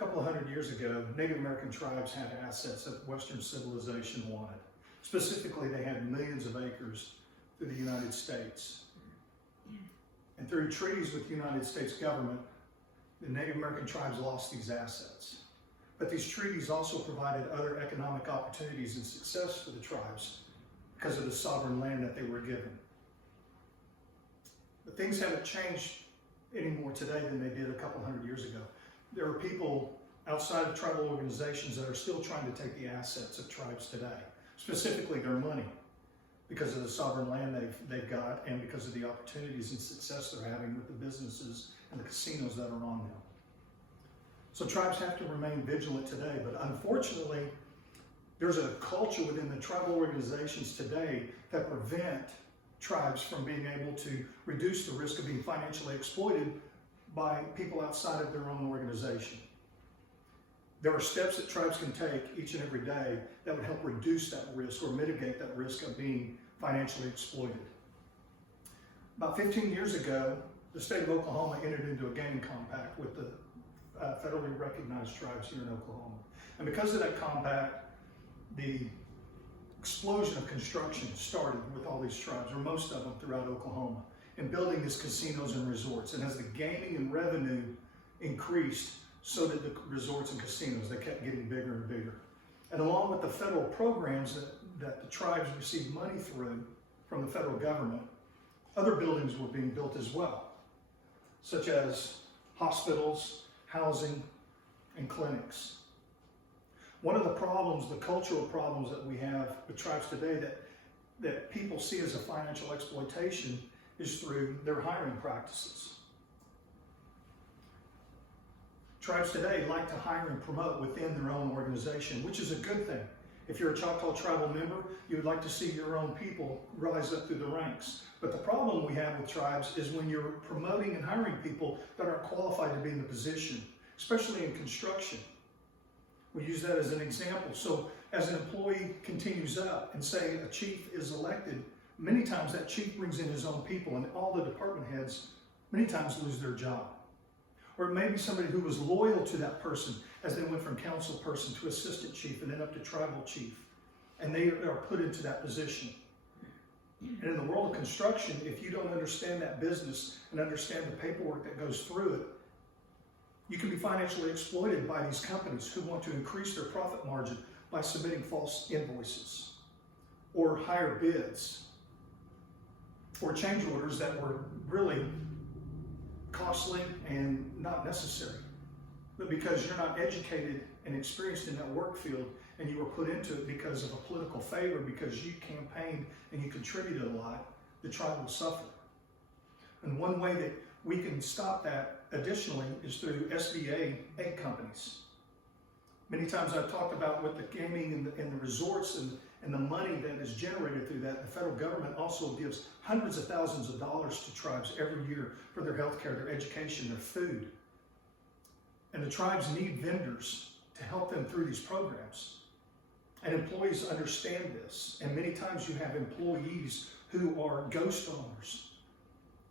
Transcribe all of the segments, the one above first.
couple of hundred years ago, Native American tribes had assets that Western civilization wanted. Specifically, they had millions of acres through the United States. And through treaties with the United States government, the Native American tribes lost these assets. But these treaties also provided other economic opportunities and success for the tribes because of the sovereign land that they were given. But things haven't changed any more today than they did a couple hundred years ago. There are people outside of tribal organizations that are still trying to take the assets of tribes today, specifically their money, because of the sovereign land they've got and because of the opportunities and success they're having with the businesses and the casinos that are on them. So tribes have to remain vigilant today, but unfortunately, there's a culture within the tribal organizations today that prevent tribes from being able to reduce the risk of being financially exploited by people outside of their own organization. There are steps that tribes can take each and every day that would help reduce that risk or mitigate that risk of being financially exploited. About 15 years ago, the state of Oklahoma entered into a gaming compact with the federally recognized tribes here in Oklahoma. And because of that compact, the explosion of construction started with all these tribes, or most of them throughout Oklahoma, in building these casinos and resorts. And as the gaming and revenue increased, so did the resorts and casinos. They kept getting bigger and bigger. And along with the federal programs that the tribes received money through from the federal government, other buildings were being built as well, such as hospitals, housing, and clinics. One of the problems, the cultural problems that we have with tribes today that people see as a financial exploitation is through their hiring practices. Tribes today like to hire and promote within their own organization, which is a good thing. If you're a Choctaw tribal member, you would like to see your own people rise up through the ranks. But the problem we have with tribes is when you're promoting and hiring people that aren't qualified to be in the position, especially in construction. We use that as an example. So as an employee continues up and say a chief is elected, many times that chief brings in his own people and all the department heads many times lose their job. Or it may be somebody who was loyal to that person as they went from council person to assistant chief and then up to tribal chief. And they are put into that position. And in the world of construction, if you don't understand that business and understand the paperwork that goes through it, you can be financially exploited by these companies who want to increase their profit margin by submitting false invoices or higher bids or change orders that were really costly and not necessary. But because you're not educated and experienced in that work field and you were put into it because of a political favor, because you campaigned and you contributed a lot, the tribe will suffer. And one way that we can stop that additionally is through SBA aid companies. Many times I've talked about with the gaming and the resorts and the money that is generated through that. The federal government also gives hundreds of thousands of dollars to tribes every year for their health care, their education, their food. And the tribes need vendors to help them through these programs. And employees understand this. And many times you have employees who are ghost owners.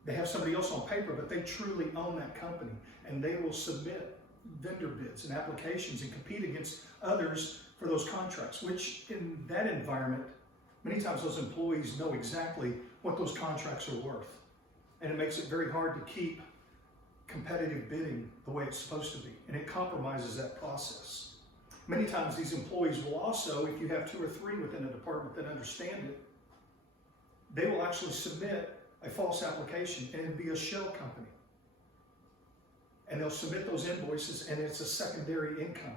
They have somebody else on paper, but they truly own that company. And they will submit vendor bids and applications and compete against others for those contracts, which in that environment, many times those employees know exactly what those contracts are worth. And it makes it very hard to keep competitive bidding the way it's supposed to be. And it compromises that process. Many times these employees will also, if you have 2 or 3 within a department that understand it, they will actually submit a false application and it'll be a shell company. And they'll submit those invoices and it's a secondary income.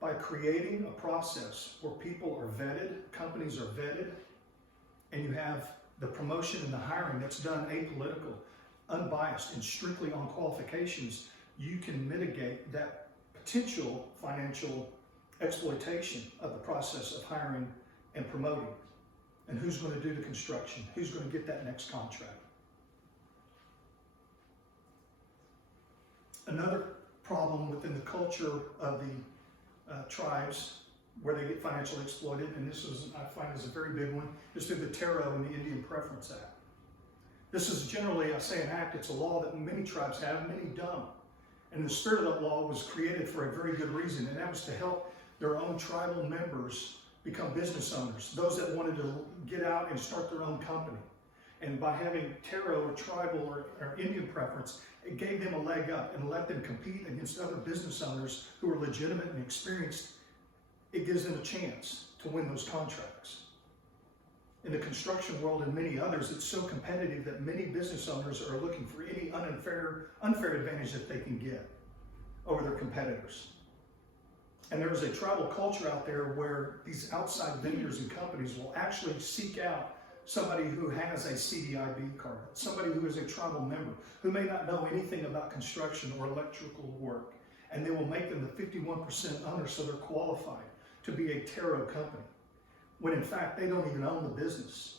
By creating a process where people are vetted, companies are vetted, and you have the promotion and the hiring that's done apolitical, unbiased, and strictly on qualifications, you can mitigate that potential financial exploitation of the process of hiring and promoting. And who's going to do the construction? Who's going to get that next contract? Another problem within the culture of the tribes where they get financially exploited, and this is, I find is a very big one, is through the TARO and the Indian Preference Act. This is generally, I say an act, it's a law that many tribes have, many don't. And the spirit of that law was created for a very good reason, and that was to help their own tribal members become business owners, those that wanted to get out and start their own company. And by having Taro or tribal or Indian preference, it gave them a leg up and let them compete against other business owners who are legitimate and experienced. It gives them a chance to win those contracts. In the construction world and many others, it's so competitive that many business owners are looking for any unfair advantage that they can get over their competitors. And there is a tribal culture out there where these outside vendors and companies will actually seek out somebody who has a CDIB card, somebody who is a tribal member, who may not know anything about construction or electrical work, and they will make them the 51% owner so they're qualified to be a Taro company, when in fact they don't even own the business.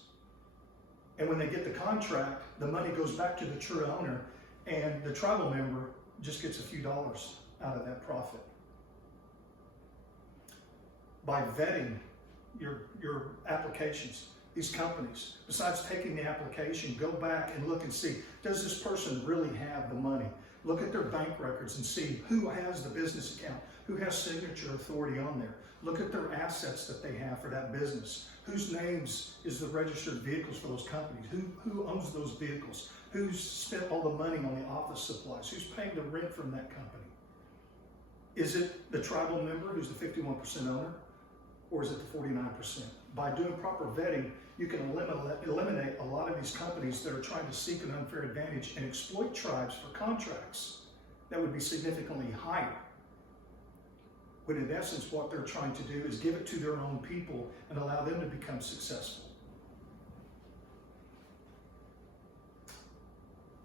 And when they get the contract, the money goes back to the true owner, and the tribal member just gets a few dollars out of that profit. By vetting your applications, these companies, besides taking the application, go back and look and see, does this person really have the money? Look at their bank records and see who has the business account, who has signature authority on there. Look at their assets that they have for that business. Whose names is the registered vehicles for those companies? Who owns those vehicles? Who's spent all the money on the office supplies? Who's paying the rent from that company? Is it the tribal member who's the 51% owner? Or is it the 49%? By doing proper vetting, you can eliminate a lot of these companies that are trying to seek an unfair advantage and exploit tribes for contracts that would be significantly higher. When in essence, what they're trying to do is give it to their own people and allow them to become successful.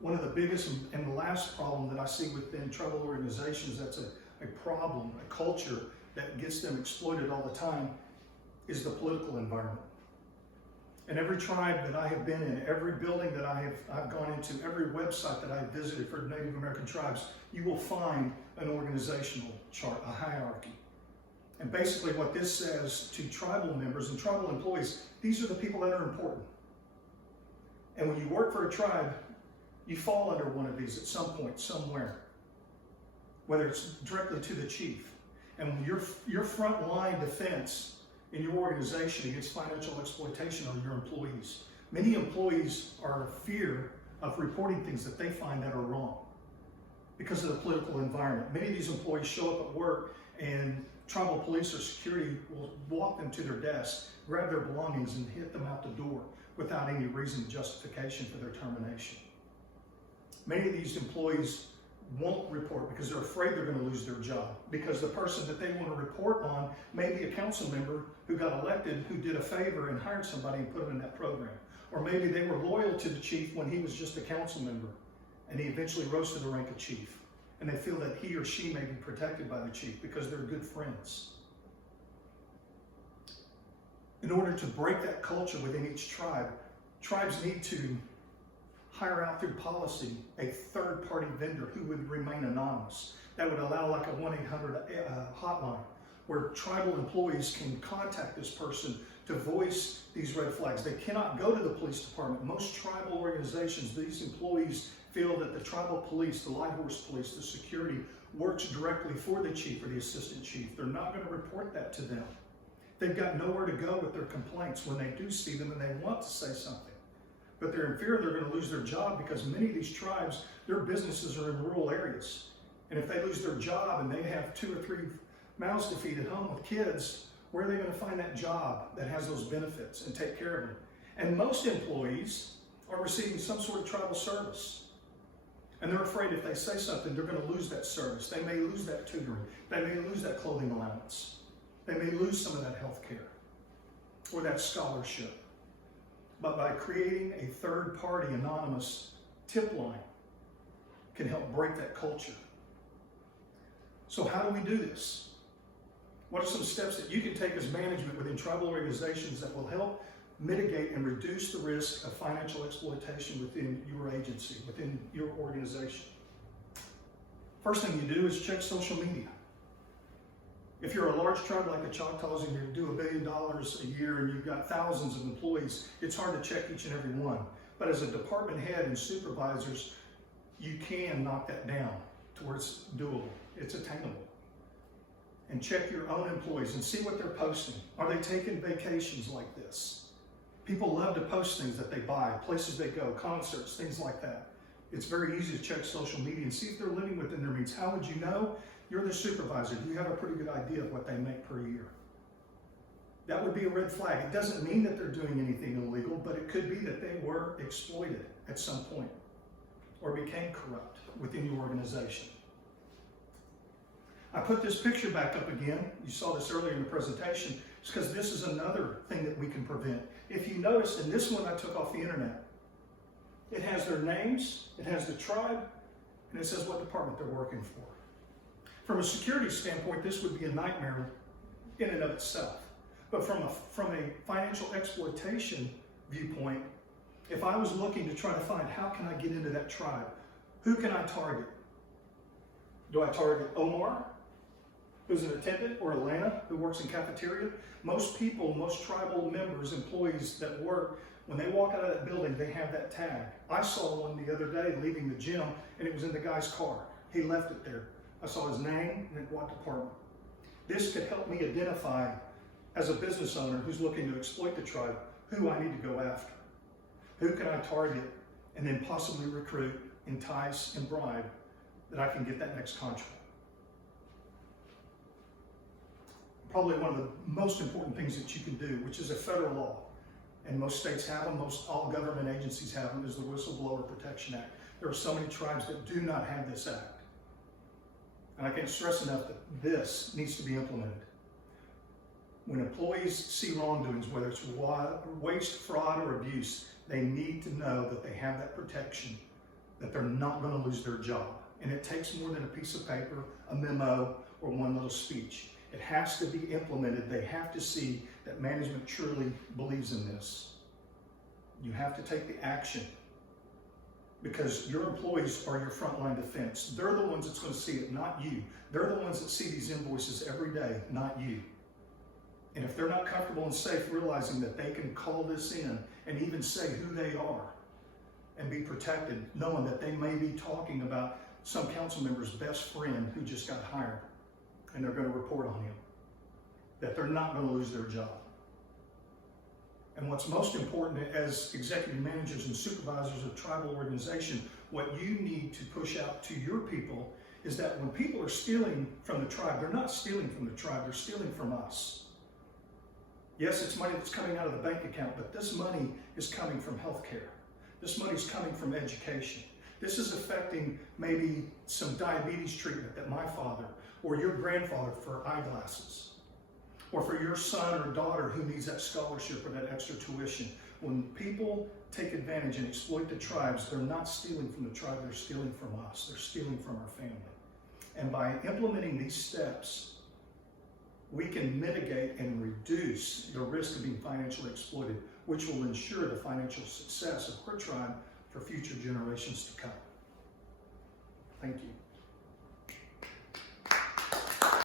One of the biggest and the last problem that I see within tribal organizations that's a problem, a culture that gets them exploited all the time, is the political environment. And every tribe that I have been in, every building that I've gone into, every website that I've visited for Native American tribes, you will find an organizational chart, a hierarchy. And basically what this says to tribal members and tribal employees, these are the people that are important. And when you work for a tribe, you fall under one of these at some point, somewhere, whether it's directly to the chief. And your front line defense in your organization against financial exploitation are your employees. Many employees are in fear of reporting things that they find that are wrong because of the political environment. Many of these employees show up at work and tribal police or security will walk them to their desk, grab their belongings and hit them out the door without any reason or justification for their termination. Many of these employees won't report because they're afraid they're going to lose their job, because the person that they want to report on may be a council member who got elected, who did a favor and hired somebody and put them in that program. Or maybe they were loyal to the chief when he was just a council member and he eventually rose to the rank of chief. And they feel that he or she may be protected by the chief because they're good friends. In order to break that culture within each tribe, tribes need to hire out through policy a third-party vendor who would remain anonymous. That would allow like a 1-800 hotline where tribal employees can contact this person to voice these red flags. They cannot go to the police department. Most tribal organizations, these employees feel that the tribal police, the light horse police, the security works directly for the chief or the assistant chief. They're not going to report that to them. They've got nowhere to go with their complaints when they do see them and they want to say something. But they're in fear they're going to lose their job because many of these tribes, their businesses are in rural areas. And if they lose their job and they have 2 or 3 mouths to feed at home with kids, where are they going to find that job that has those benefits and take care of them? And most employees are receiving some sort of tribal service. And they're afraid if they say something, they're going to lose that service. They may lose that tutoring. They may lose that clothing allowance. They may lose some of that health care or that scholarship. But by creating a third-party anonymous tip line can help break that culture. So how do we do this? What are some steps that you can take as management within tribal organizations that will help mitigate and reduce the risk of financial exploitation within your agency, within your organization? First thing you do is check social media. If you're a large tribe like the Choctaws and you do $1 billion a year and you've got thousands of employees, it's hard to check each and every one. But as a department head and supervisors, you can knock that down to where it's doable, it's attainable. And check your own employees and see what they're posting. Are they taking vacations like this? People love to post things that they buy, places they go, concerts, things like that. It's very easy to check social media and see if they're living within their means. How would you know? You're their supervisor. You have a pretty good idea of what they make per year. That would be a red flag. It doesn't mean that they're doing anything illegal, but it could be that they were exploited at some point or became corrupt within your organization. I put this picture back up again. You saw this earlier in the presentation. It's because this is another thing that we can prevent. If you notice, in this one I took off the internet, it has their names, it has the tribe, and it says what department they're working for. From a security standpoint, this would be a nightmare in and of itself. But from a financial exploitation viewpoint, if I was looking to try to find how can I get into that tribe, who can I target? Do I target Omar, who's an attendant, or Atlanta, who works in cafeteria? Most people, most tribal members, employees that work, when they walk out of that building, they have that tag. I saw one the other day leaving the gym, and it was in the guy's car. He left it there. I saw his name and what department. This could help me identify, as a business owner who's looking to exploit the tribe, who I need to go after. Who can I target and then possibly recruit, entice, and bribe that I can get that next contract. Probably one of the most important things that you can do, which is a federal law, and most states have them, all government agencies have them, is the Whistleblower Protection Act. There are so many tribes that do not have this act. And I can't stress enough that this needs to be implemented. When employees see wrongdoings, whether it's waste, fraud, or abuse, they need to know that they have that protection, that they're not going to lose their job. And it takes more than a piece of paper, a memo, or one little speech. It has to be implemented. They have to see that management truly believes in this. You have to take the action because your employees are your frontline defense. They're the ones that's going to see it, not you. They're the ones that see these invoices every day, not you. And if they're not comfortable and safe realizing that they can call this in and even say who they are and be protected, knowing that they may be talking about some council member's best friend who just got hired and they're going to report on him, that they're not going to lose their job. And what's most important as executive managers and supervisors of tribal organization, what you need to push out to your people is that when people are stealing from the tribe, they're not stealing from the tribe, they're stealing from us. Yes, it's money that's coming out of the bank account, but this money is coming from healthcare. This money is coming from education. This is affecting maybe some diabetes treatment that my father or your grandfather for eyeglasses, or for your son or daughter who needs that scholarship or that extra tuition. When people take advantage and exploit the tribes, they're not stealing from the tribe, they're stealing from us. They're stealing from our family. And by implementing these steps, we can mitigate and reduce the risk of being financially exploited, which will ensure the financial success of our tribe for future generations to come. Thank you.